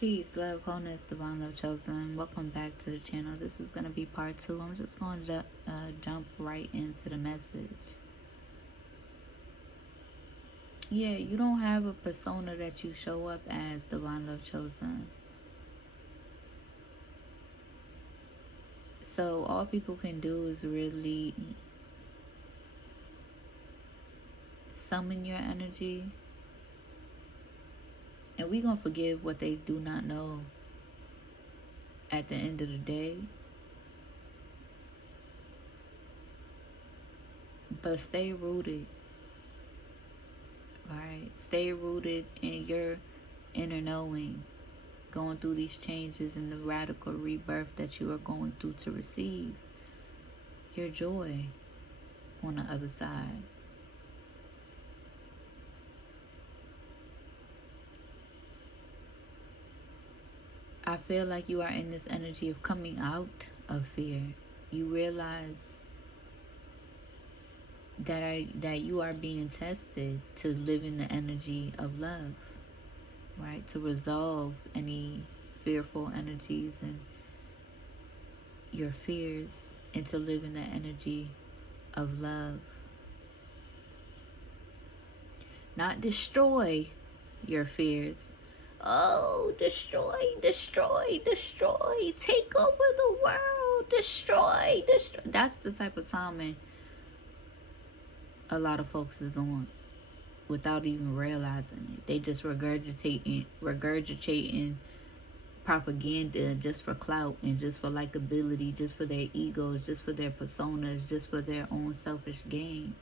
Peace, love, wholeness, divine love chosen. Welcome back to the channel. This is going to be part 2. I'm just going to jump right into the message. Yeah, you don't have a persona that you show up as, divine love chosen. So all people can do is really summon your energy. And we're going to forgive what they do not know at the end of the day. But stay rooted. Right? Stay rooted in your inner knowing, going through these changes and the radical rebirth that you are going through to receive your joy on the other side. I feel like you are in this energy of coming out of fear. You realize that you are being tested to live in the energy of love, right? To resolve any fearful energies and your fears, and to live in the energy of love. Not destroy your fears. Oh, destroy, destroy, destroy. Take over the world. Destroy, destroy. That's the type of timing a lot of folks is on without even realizing it. They just regurgitating propaganda just for clout and just for likability, just for their egos, just for their personas, just for their own selfish gain.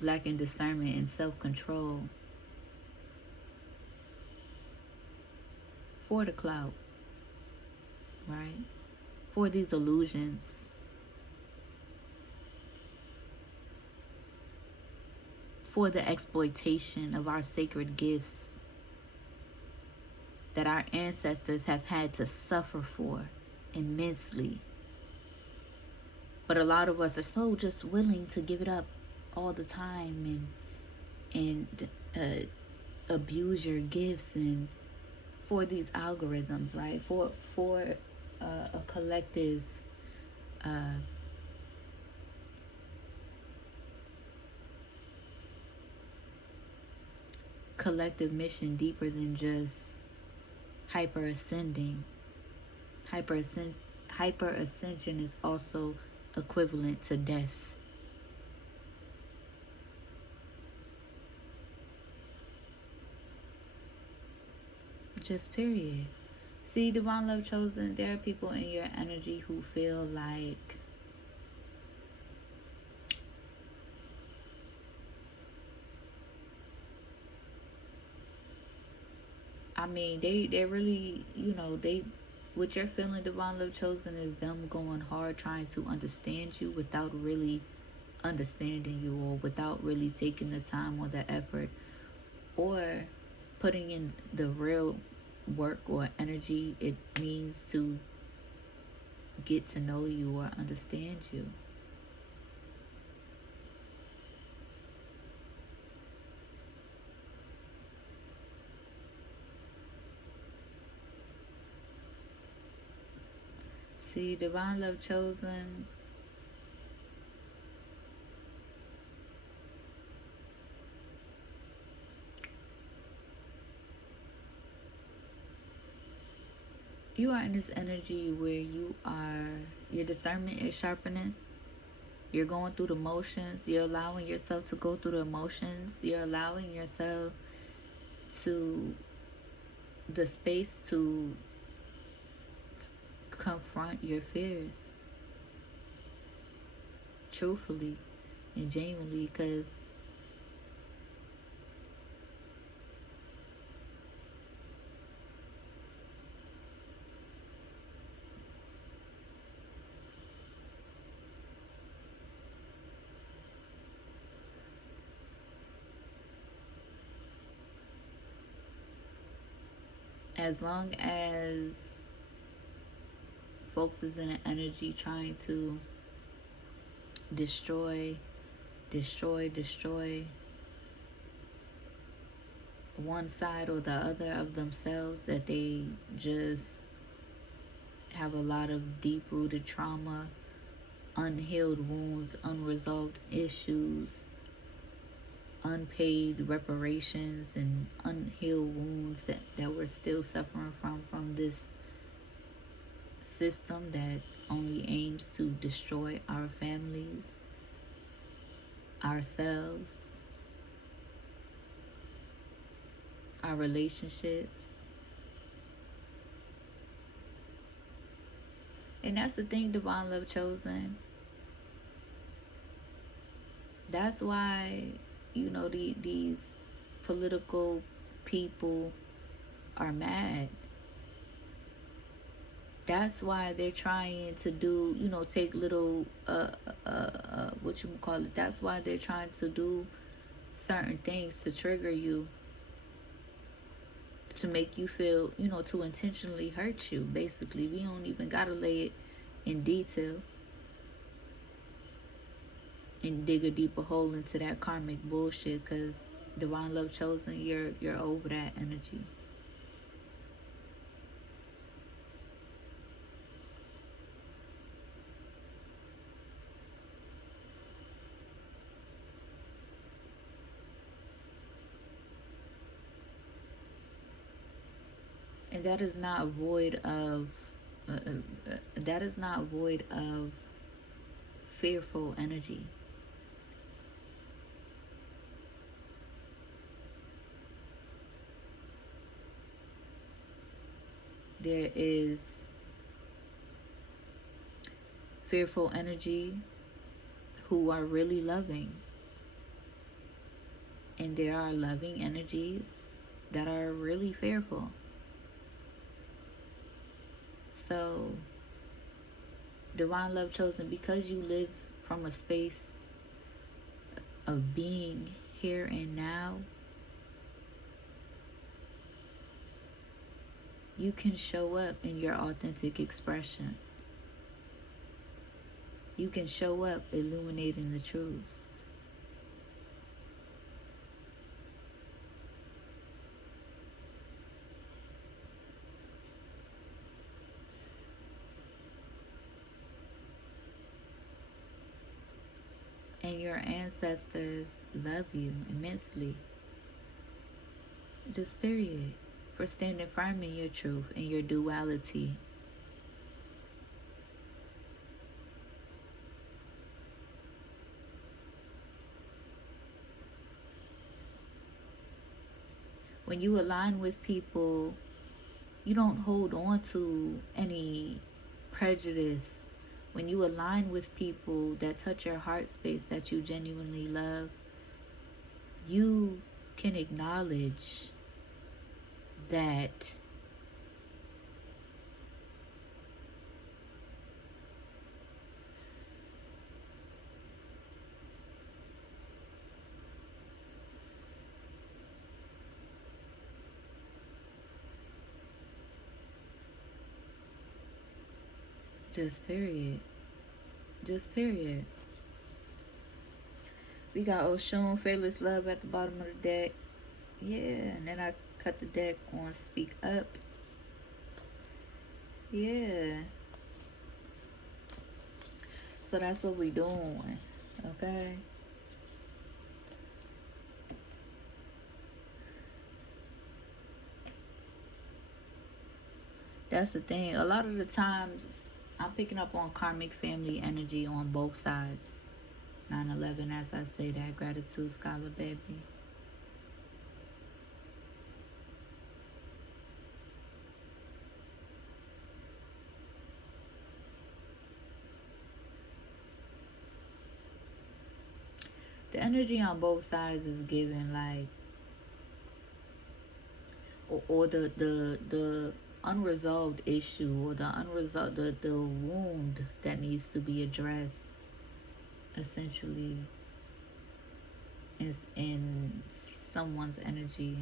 Lacking discernment and self-control for the clout, right? For these illusions. For the exploitation of our sacred gifts that our ancestors have had to suffer for immensely. But a lot of us are so just willing to give it up all the time and abuse your gifts and for these algorithms, right? For a collective collective mission deeper than just hyper ascending. Hyper ascension is also equivalent to death. Just period. See, divine love chosen, there are people in your energy who feel like I mean, they really, what you're feeling, divine love chosen, is them going hard trying to understand you without really understanding you, or without really taking the time or the effort or putting in the real work or energy it means to get to know you or understand you. See, divine love chosen, you are in this energy where your discernment is sharpening. You're going through the motions. You're allowing yourself to go through the emotions. You're allowing yourself to the space to confront your fears truthfully and genuinely, because as long as folks is in an energy trying to destroy, destroy, destroy, one side or the other of themselves, that they just have a lot of deep rooted trauma, unhealed wounds, unresolved issues, unpaid reparations, and unhealed wounds that we're still suffering from this system that only aims to destroy our families, ourselves, our relationships. And that's the thing, Divine Love Chosen. That's why, these political people are mad. That's why they're trying to do, take little, what you call it. That's why they're trying to do certain things to trigger you, to make you feel, to intentionally hurt you. Basically, we don't even gotta lay it in detail and dig a deeper hole into that karmic bullshit, because Divine Love Chosen, you're over that energy. And that is not void of that is not void of fearful energy. There is fearful energy who are really loving, and there are loving energies that are really fearful. So, Divine Love Chosen, because you live from a space of being here and now, you can show up in your authentic expression. You can show up illuminating the truth. And your ancestors love you immensely. Just period. For standing firm in your truth and your duality. When you align with people, you don't hold on to any prejudice. When you align with people that touch your heart space, that you genuinely love, you can acknowledge that just period. Just period. We got Oshun, Fearless Love at the bottom of the deck. Yeah, and then I cut the deck on Speak Up. Yeah. So that's what we doing. Okay. That's the thing. A lot of the times I'm picking up on karmic family energy on both sides. 9/11, as I say that. Gratitude, Scholar Baby. The energy on both sides is given like, or the unresolved issue, or the unresolved the wound that needs to be addressed, essentially, is in someone's energy,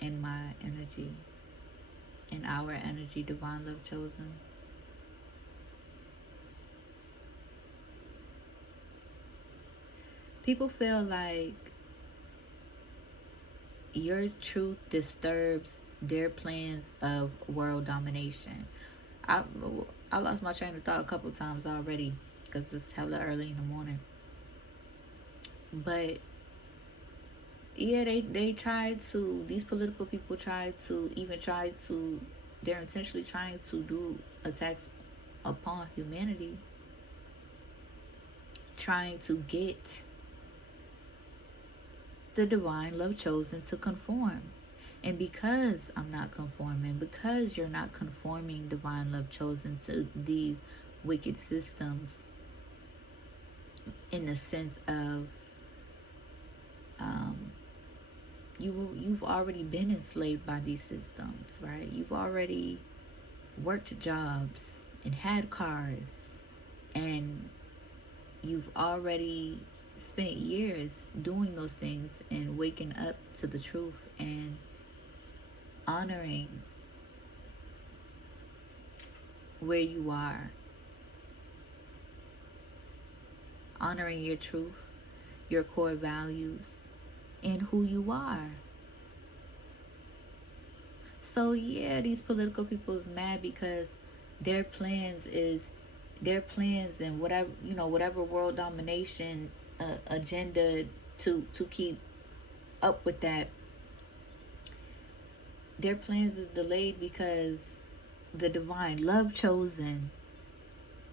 and in my energy, in our energy. Divine Love Chosen. People feel like Your truth disturbs their plans of world domination. I I lost my train of thought a couple times already because it's hella early in the morning. But yeah, they tried to. These political people try to. They're intentionally trying to do attacks upon humanity, trying to get the divine love chosen to conform. And because I'm not conforming, because you're not conforming, divine love chosen, to these wicked systems, in the sense of um, you've already been enslaved by these systems, right? You've already worked jobs and had cars, and you've already spent years doing those things and waking up to the truth and honoring where you are, honoring your truth, your core values, and who you are. So yeah, these political people is mad because their plans is their plans, and whatever, whatever world domination agenda to keep up with that, their plans is delayed because the divine love chosen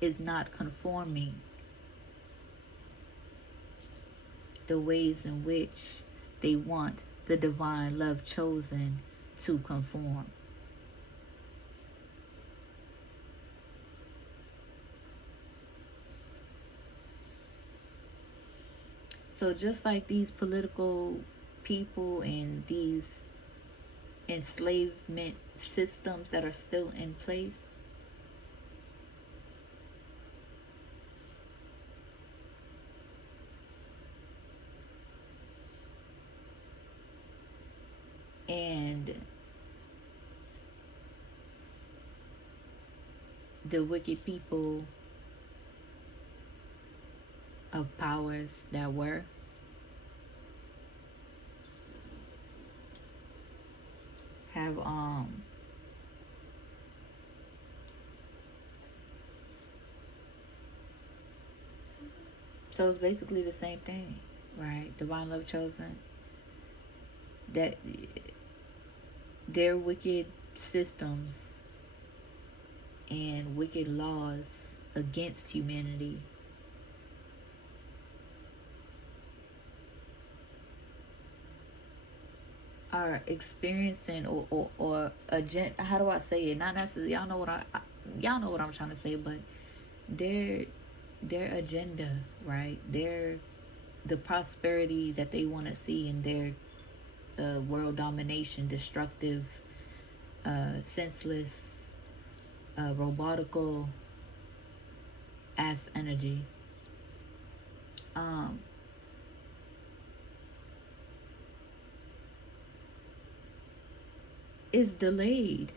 is not conforming the ways in which they want the divine love chosen to conform. So just like these political people and these enslavement systems that are still in place, and the wicked people of powers that were, have so it's basically the same thing, right? Divine love chosen, that their wicked systems and wicked laws against humanity are experiencing, or how do I say it? Not necessarily, y'all know what I'm trying to say, but their their agenda, right? The prosperity that they want to see in their world domination, destructive, senseless, robotical ass energy, um, is delayed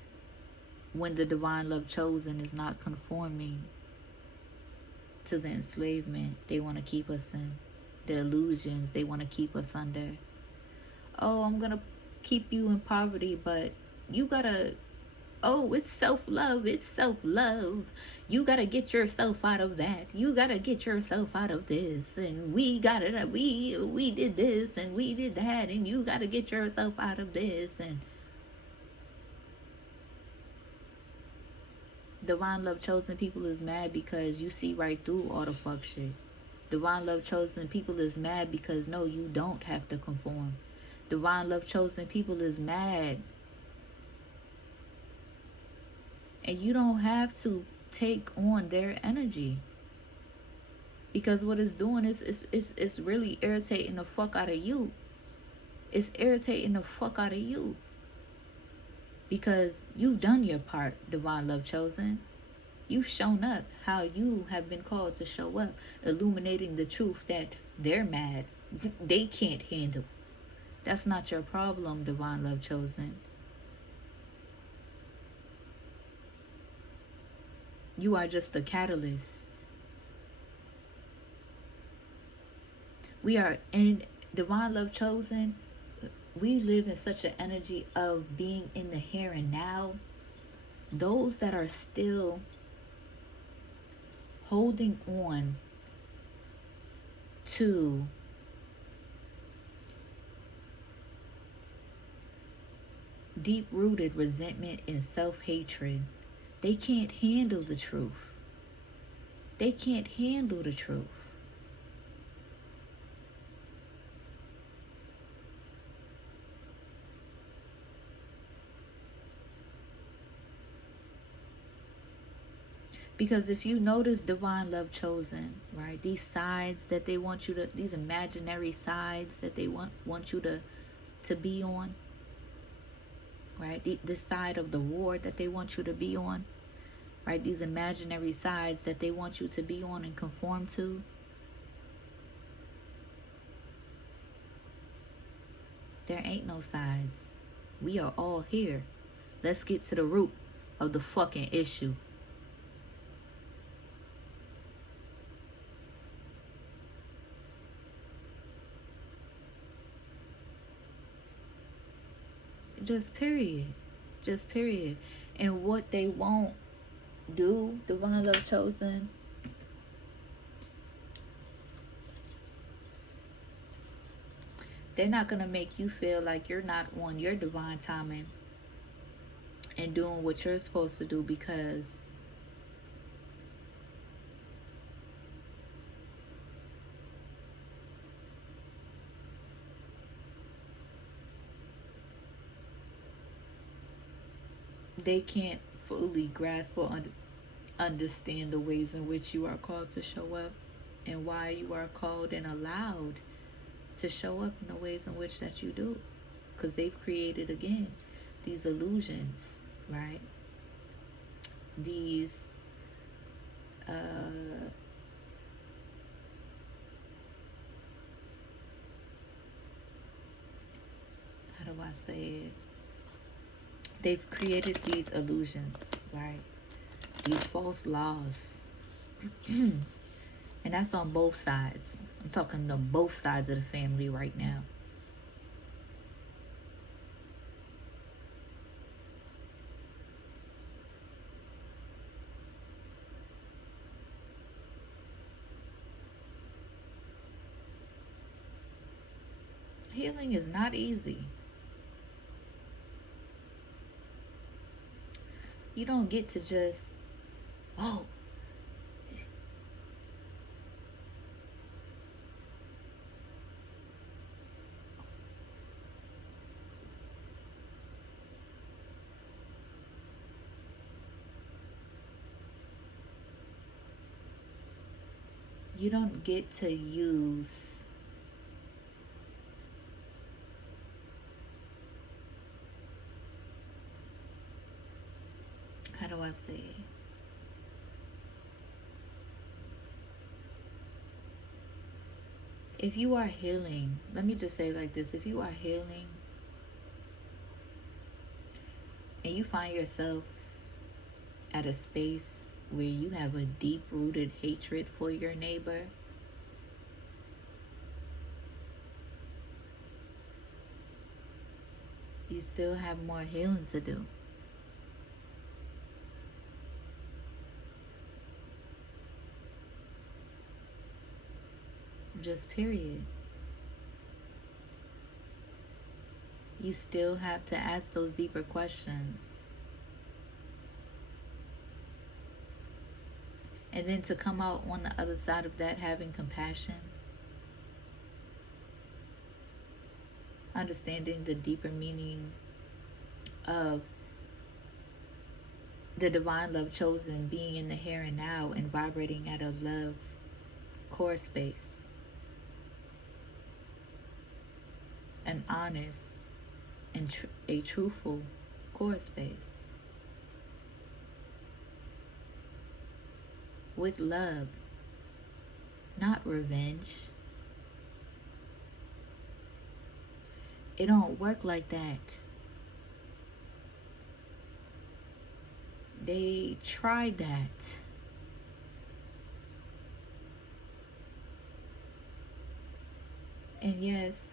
when the divine love chosen is not conforming to the enslavement they want to keep us in, the illusions they want to keep us under. Oh, I'm gonna keep you in poverty, but you gotta, oh, it's self-love, it's self-love, you gotta get yourself out of that, you gotta get yourself out of this, and we did this and we did that, and you gotta get yourself out of this. And divine love chosen people is mad because you see right through all the fuck shit. Divine love chosen people is mad because no, you don't have to conform. Divine love chosen people is mad, and you don't have to take on their energy, because what it's doing is really irritating the fuck out of you. It's irritating the fuck out of you because you've done your part, divine love chosen. You've shown up how you have been called to show up, illuminating the truth that they're mad, they can't handle. That's not your problem, divine love chosen. You are just the catalyst. We are in divine love chosen. we live in such an energy of being in the here and now. Those that are still holding on to deep rooted resentment and self hatred, they can't handle the truth. They can't handle the truth. Because if you notice divine love chosen, right? These sides that they want you to, these imaginary sides that they want you to be on, right? This side of the war that they want you to be on, right? These imaginary sides that they want you to be on and conform to. There ain't no sides. We are all here. Let's get to the root of the fucking issue. Just period. Just period. And what they won't do, divine love chosen, they're not going to make you feel like you're not on your divine timing and doing what you're supposed to do, because they can't fully grasp or understand the ways in which you are called to show up and why you are called and allowed to show up in the ways in which that you do, because they've created again these illusions, right? These how do I say it? They've created these illusions, right? These false laws. And that's on both sides. I'm talking to both sides of the family right now. Healing is not easy. You don't get to just, oh, you don't get to use how do I say it? If you are healing, let me just say it like this: if you are healing and you find yourself at a space where you have a deep rooted hatred for your neighbor, you still have more healing to do. Just period. You still have to ask those deeper questions. And then to come out on the other side of that having compassion, understanding the deeper meaning of the divine love chosen, being in the here and now and vibrating at a love core space, an honest and a truthful core space with love, not revenge. It don't work like that. They tried that. And yes,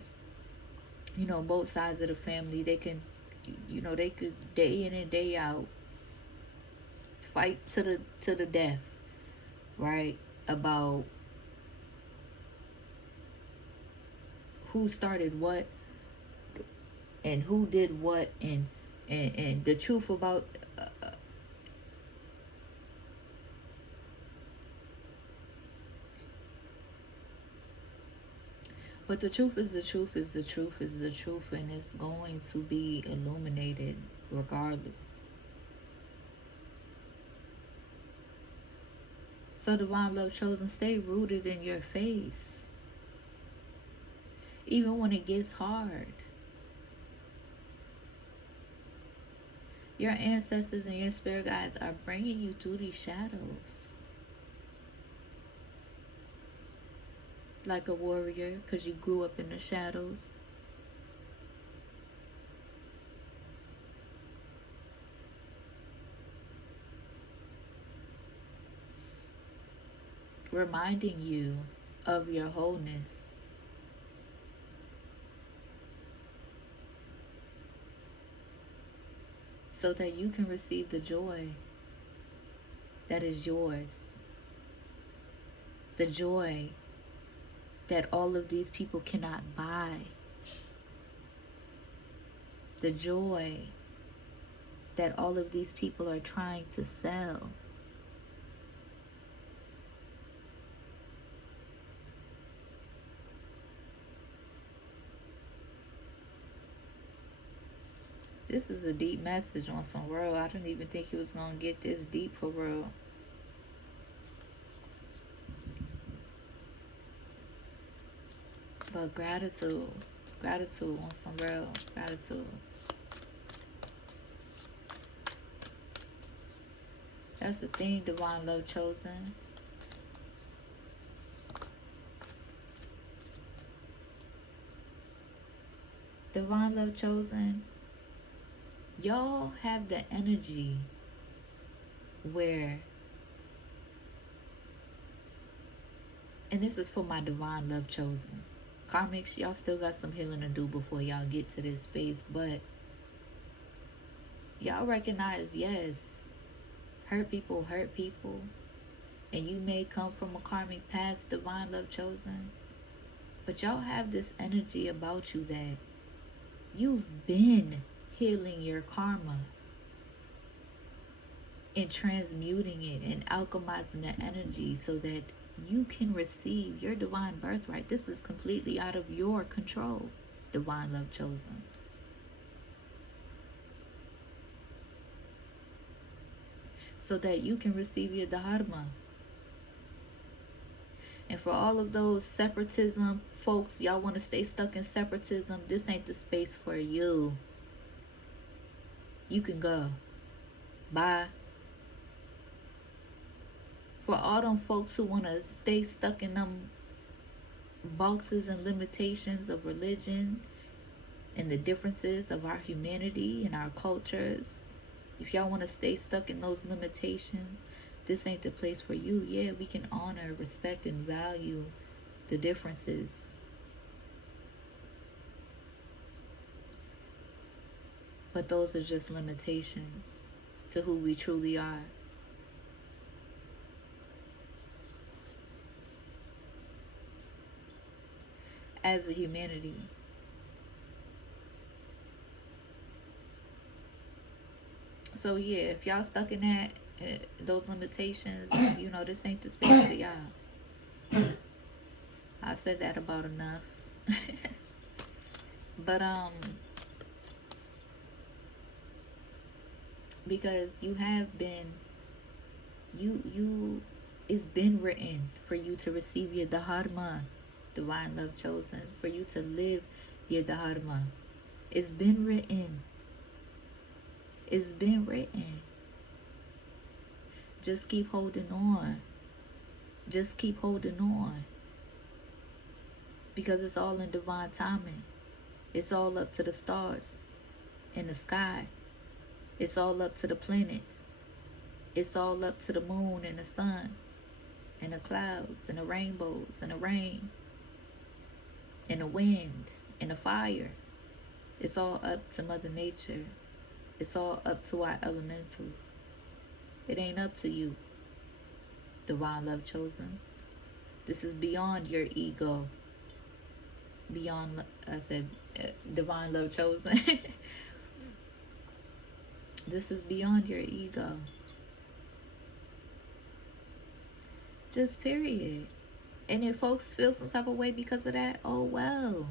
both sides of the family, they can, they could day in and day out fight to the death, right? About who started what and who did what, and the truth about but the truth is the truth is the truth is the truth, and it's going to be illuminated regardless. So divine love chosen, stay rooted in your faith even when it gets hard. Your ancestors and your spirit guides are bringing you through these shadows like a warrior, because you grew up in the shadows. Reminding you of your wholeness, so that you can receive the joy that is yours. The joy that all of these people cannot buy. The joy that all of these people are trying to sell. This is a deep message on some real. I didn't even think it was going to get this deep for real. But gratitude. Gratitude on some real. Gratitude. That's the thing, divine love chosen. Divine love chosen. Y'all have the energy where, and this is for my divine love chosen. Karmics, y'all still got some healing to do before y'all get to this space, but y'all recognize, yes, hurt people, and you may come from a karmic past, divine love chosen, but y'all have this energy about you that you've been healing your karma and transmuting it and alchemizing the energy so that you can receive your divine birthright. This is completely out of your control, divine love chosen. So that you can receive your dharma. And for all of those separatism folks, y'all want to stay stuck in separatism, this ain't the space for you. You can go. Bye. For all them folks who want to stay stuck in them boxes and limitations of religion and the differences of our humanity and our cultures, if y'all want to stay stuck in those limitations, this ain't the place for you. Yeah, we can honor, respect, and value the differences. But those are just limitations to who we truly are. As a humanity. So yeah, if y'all stuck in that, those limitations, this ain't the space for y'all. I said that about enough. But because you have been, it's been written for you to receive your dharma, divine love chosen, for you to live your dharma. It's been written. It's been written. Just keep holding on. Just keep holding on. Because it's all in divine timing. It's all up to the stars in the sky. It's all up to the planets. It's all up to the moon and the sun and the clouds and the rainbows and the rain and the wind and the fire. It's all up to Mother Nature. It's all up to our elementals. It ain't up to you, divine love chosen. This is beyond your ego. Beyond, I said, divine love chosen. This is beyond your ego. Just period. And if folks feel some type of way because of that, oh well.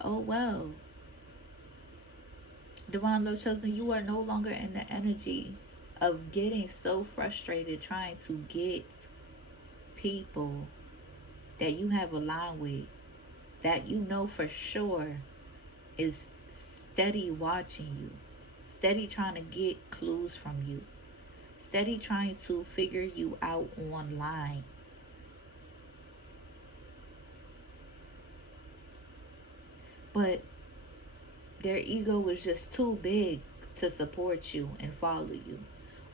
Oh well. Divine love chosen, you are no longer in the energy of getting so frustrated trying to get people that you have a line with, that you know for sure is steady watching you, steady trying to get clues from you, steady trying to figure you out online. But their ego was just too big to support you and follow you.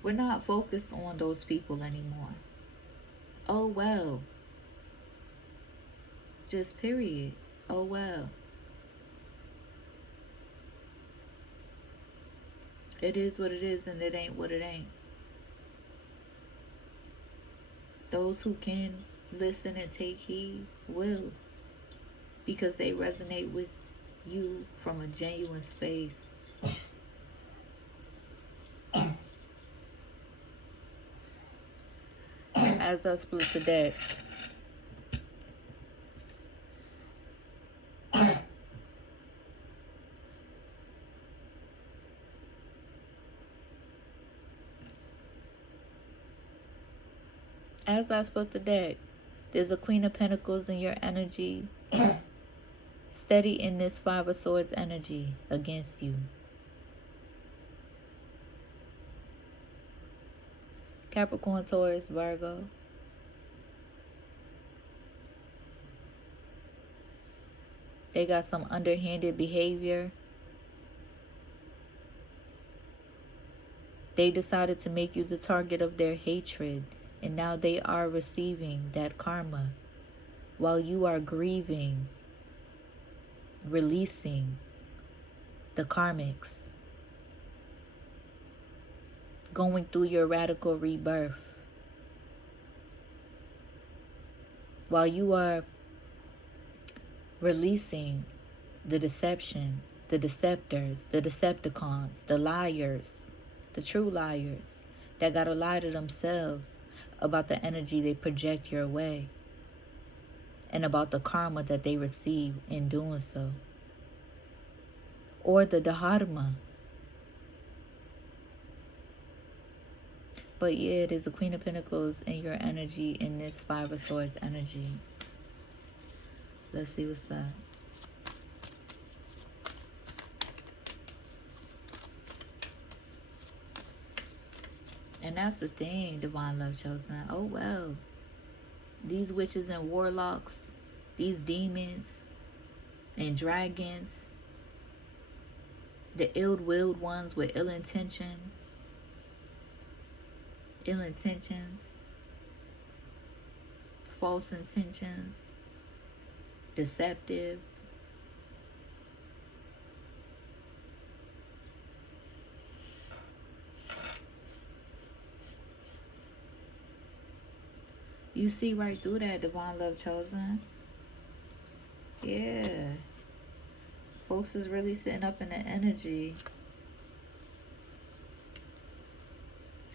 We're not focused on those people anymore. Oh well. Just period. Oh well. It is what it is and it ain't what it ain't. Those who can listen and take heed will, because they resonate with you from a genuine space. As I split the deck, as I split the deck, there's a Queen of Pentacles in your energy, steady in this Five of Swords energy against you. Capricorn, Taurus, Virgo. They got some underhanded behavior. They decided to make you the target of their hatred, and now they are receiving that karma while you are grieving, releasing the karmics, going through your radical rebirth. While you are releasing the deception, the deceptors, the Decepticons, the liars, the true liars that gotta lie to themselves about the energy they project your way and about the karma that they receive in doing so. Or the Dharma. But yeah, it is the Queen of Pentacles in your energy, in this Five of Swords energy. Let's see what's up. And that's the thing, divine love chosen. Oh well. These witches and warlocks, these demons and dragons, the ill-willed ones with ill intentions, false intentions, deceptive. You see right through that, divine love chosen. Yeah. Folks is really sitting up in the energy,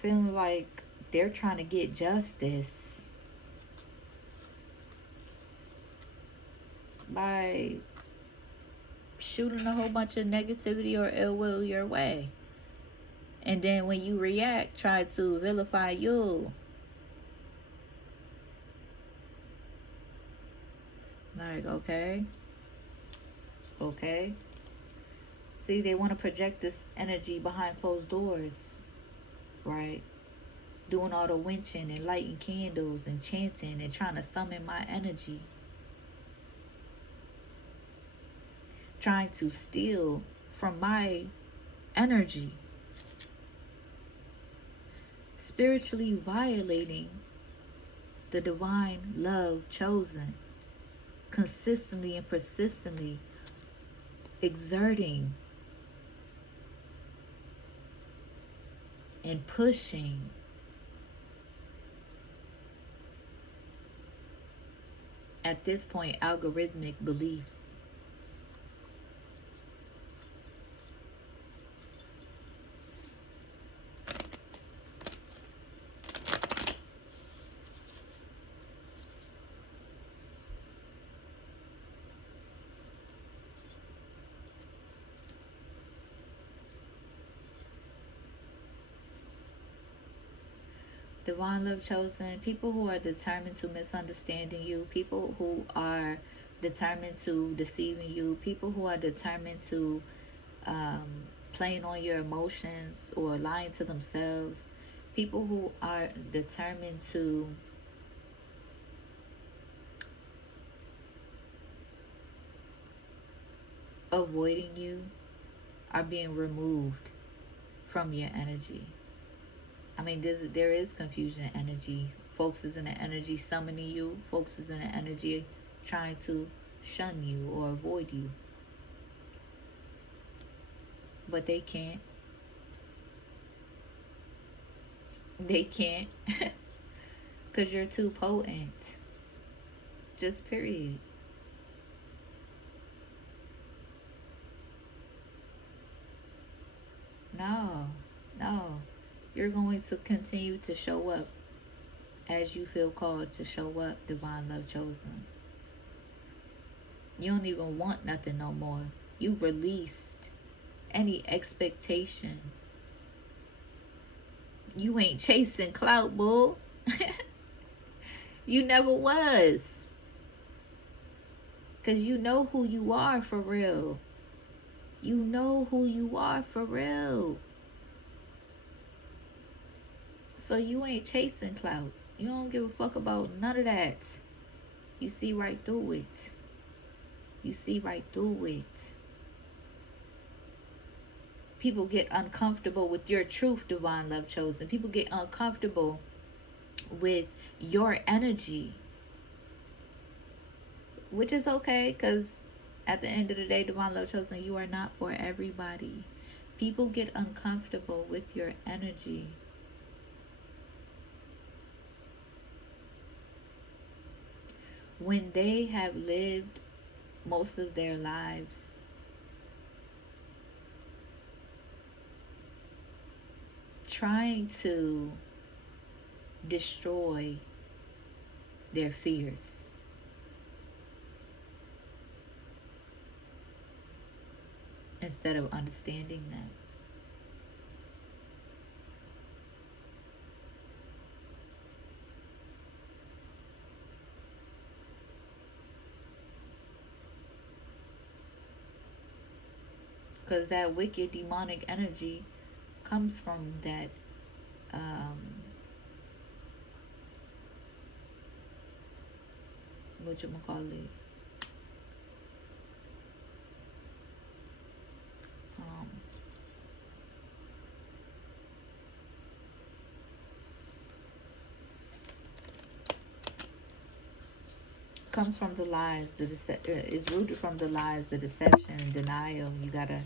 feeling like they're trying to get justice by shooting a whole bunch of negativity or ill will your way. And then when you react, try to vilify you. Like, okay. See, they want to project this energy behind closed doors, right? Doing all the winching and lighting candles and chanting and trying to summon my energy. Trying to steal from my energy. Spiritually violating the divine love chosen. Consistently and persistently exerting and pushing at this point algorithmic beliefs. Divine love chosen, people who are determined to misunderstanding you, people who are determined to deceiving you, people who are determined to um, playing on your emotions or lying to themselves, people who are determined to avoiding you are being removed from your energy. I mean, there is confusion energy. Folks is in the energy summoning you. Folks is in the energy trying to shun you or avoid you. But they can't. They can't. Because you're too potent. Just period. No. No. You're going to continue to show up as you feel called to show up, divine love chosen. You don't even want nothing no more. You released any expectation. You ain't chasing clout, bull. You never was. Because you know who you are for real. You know who you are for real. So you ain't chasing clout. You don't give a fuck about none of that. You see right through it. You see right through it. People get uncomfortable with your truth, divine love chosen. People get uncomfortable with your energy, which is okay, because at the end of the day, divine love chosen, you are not for everybody. People get uncomfortable with your energy. When they have lived most of their lives trying to destroy their fears, instead of understanding them. Because that wicked demonic energy comes from that um, whatchamacallit, um, comes from the lies, is rooted from the lies, the deception, denial. You gotta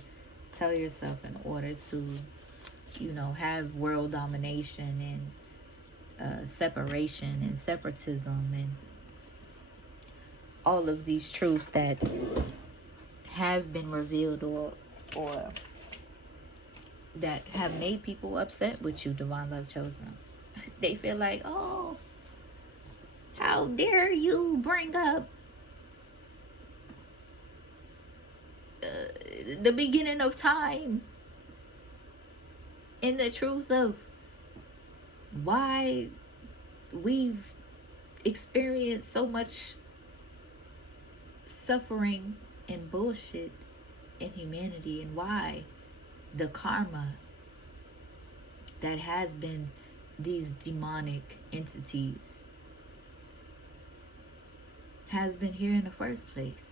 tell yourself in order to, have world domination and separation and separatism and all of these truths that have been revealed or that have made people upset with you, divine love chosen. They feel like, oh, how dare you bring up uh, the beginning of time and the truth of why we've experienced so much suffering and bullshit in humanity, and why the karma that has been these demonic entities has been here in the first place.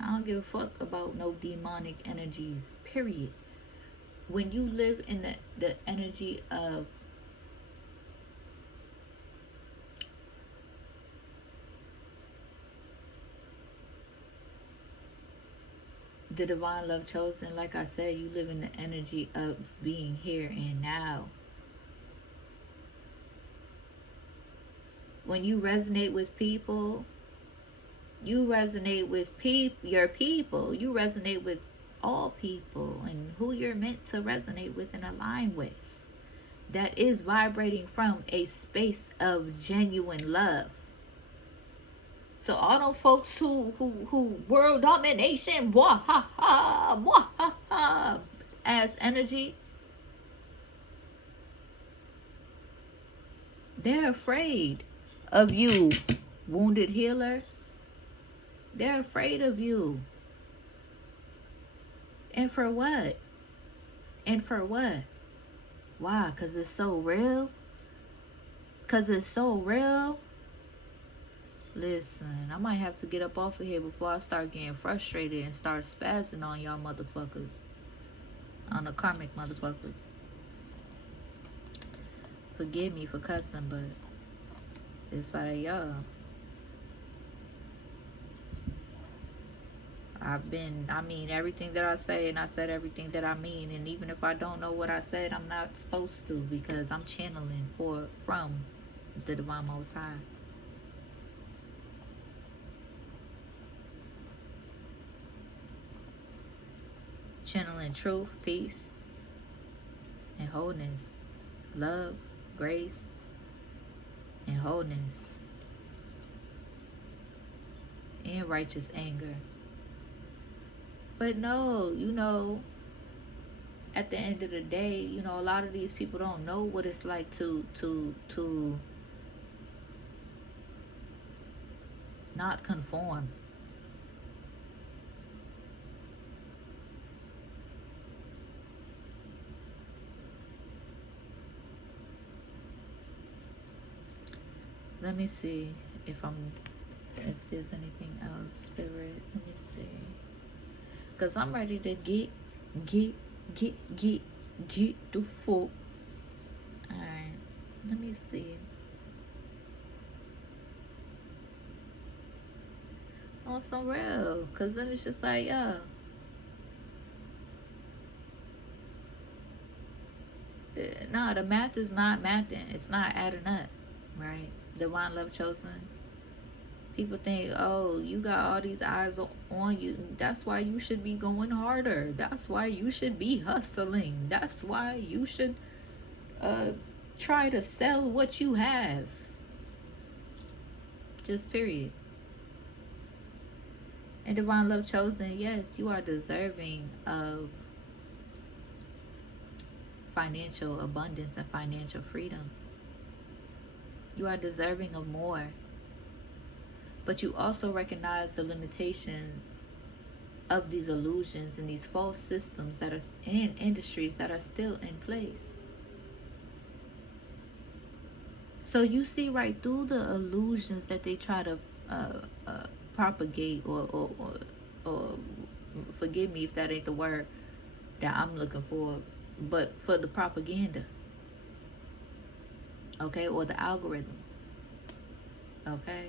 I don't give a fuck about no demonic energies, period. When you live in the energy of The divine love chosen, like I said, you live in the energy of being here and now. When you resonate with people, you resonate with your people. You resonate with all people and who you're meant to resonate with and align with. That is vibrating from a space of genuine love. So all those folks who world domination, wah ha ha, wah ha ha, as energy, they're afraid of you, wounded healer. They're afraid of you. And for what? And for what? Why? Because it's so real? Because it's so real? Listen, I might have to get up off of here before I start getting frustrated and start spazzing on y'all motherfuckers. On the karmic motherfuckers. Forgive me for cussing, but it's like, y'all. I mean everything that I say, and I said everything that I mean. And even if I don't know what I said, I'm not supposed to, because I'm channeling from the Divine Most High. Channeling truth, peace, and wholeness. Love, grace, and wholeness. And righteous anger. But no, at the end of the day, a lot of these people don't know what it's like to not conform. Let me see if there's anything else, Spirit. Let me see. Because I'm ready to get the fuck. Alright. Let me see. On some real. Because then it's just like, yo. No, the math is not mathing. It's not adding up. Right? Divine love chosen. People think, oh, you got all these eyes on you. That's why you should be going harder. That's why you should be hustling. That's why you should try to sell what you have. Just period. And divine love chosen, yes, you are deserving of financial abundance and financial freedom. You are deserving of more. But you also recognize the limitations of these illusions and these false systems that are in industries that are still in place. So you see right through the illusions that they try to propagate or forgive me if that ain't the word that I'm looking for, but for the propaganda, okay, or the algorithms, okay.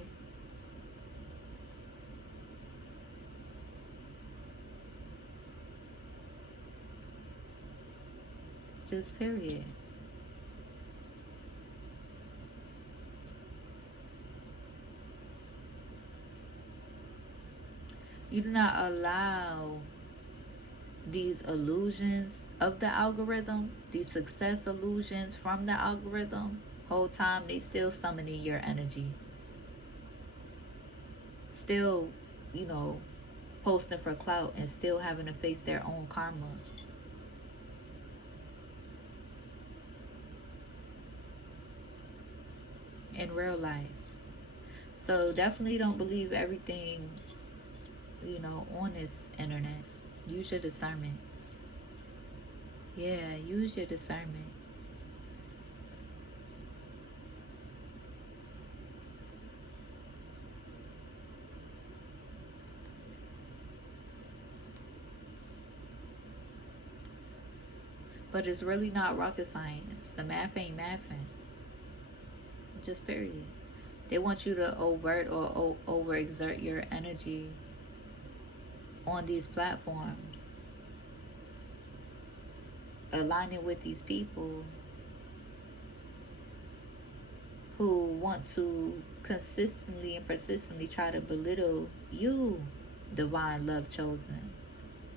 Just period. You do not allow these illusions of the algorithm, these success illusions from the algorithm. Whole time they still summoning your energy. Still, posting for clout and still having to face their own karma. In real life. So definitely don't believe everything, on this internet. Use your discernment. Yeah, use your discernment. But it's really not rocket science. The math ain't mathing. Just period. They want you to overt or overexert your energy on these platforms, aligning with these people who want to consistently and persistently try to belittle you, divine love chosen,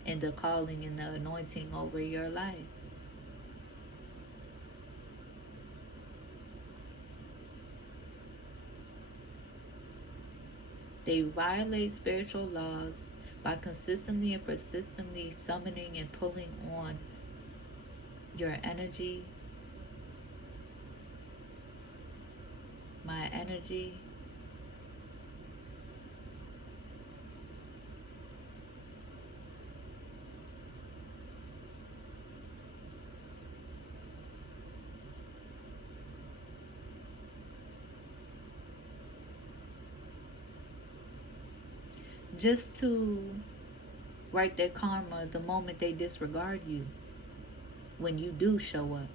and the calling and the anointing over your life. They violate spiritual laws by consistently and persistently summoning and pulling on your energy, my energy, just to write their karma the moment they disregard you when you do show up.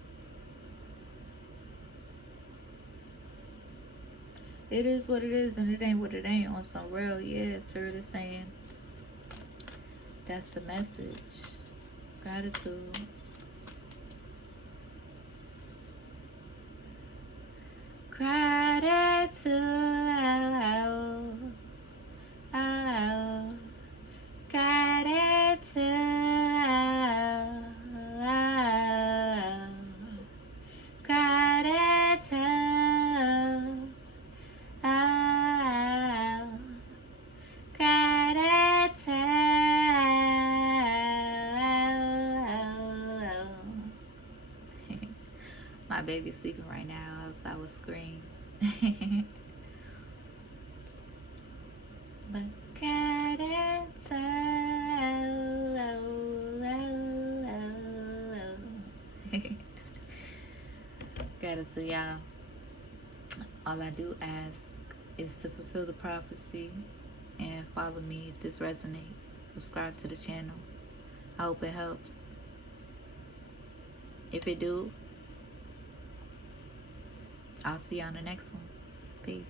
It is what it is, and it ain't what it ain't on some real, yeah, Spirit is saying. That's the message. Gratitude. Gratitude. Oh, gratitude. Oh, gratitude. Oh, gratitude. My baby's sleeping right now, else I would scream. But gratitude. Gratitude, y'all. All I do ask is to fulfill the prophecy and follow me if this resonates. Subscribe to the channel. I hope it helps. If it do, I'll see you on the next one. Peace.